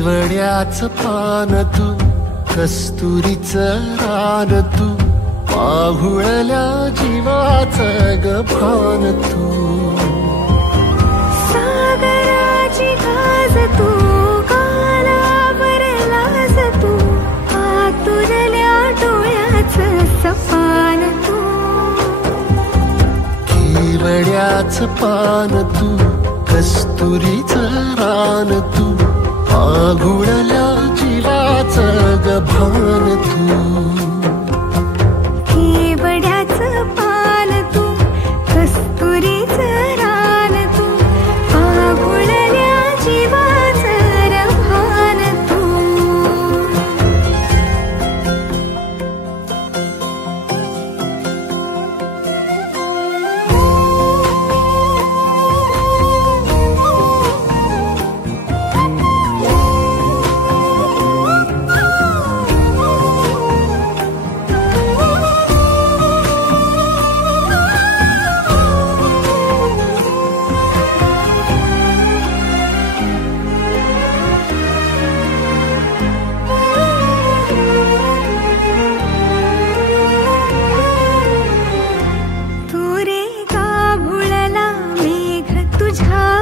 केवड्याचं पान तू, कस्तुरीचं रान तू, पाहुळल्या जीवाचं गभान तू, सागराची गाज तू, कालावर लाज तू, आतुरल्या डोळ्याचं सपान तू, केवड्याचं पान तू, कस्तुरीचं रान तू, पाहुळल्या जीवाचं गभान तू, केवड्याचं पान तू, कस्तुरीचं रान तू, पाहुळल्या जीवाचं गभान तू.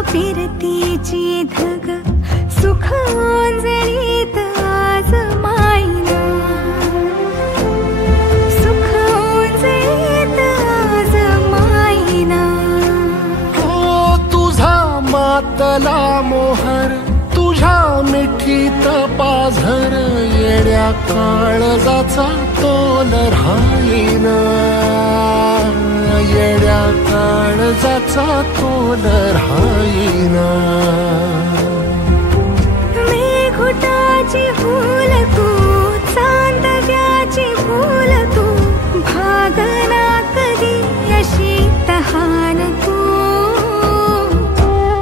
फिरतीची धग सुख ओंजळीत आज मायना, सुख ओंजळीत आज मायना. हो तुझा मातला मोहर, तुझ्या मिठीत पाझर, येड्या काळजाचा तोल राहीना, येड्या काळजाचा तोल राहीना. मेघुटाची फूल तू, चांदव्याची फूल तू, भागना कधी अशी तहान तू,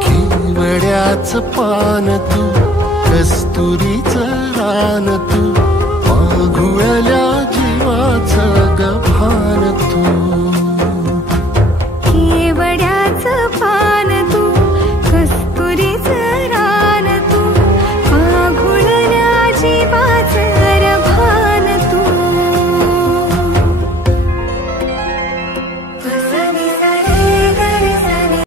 केवड्याचं पान तू, कस्तुरीचं रान तू,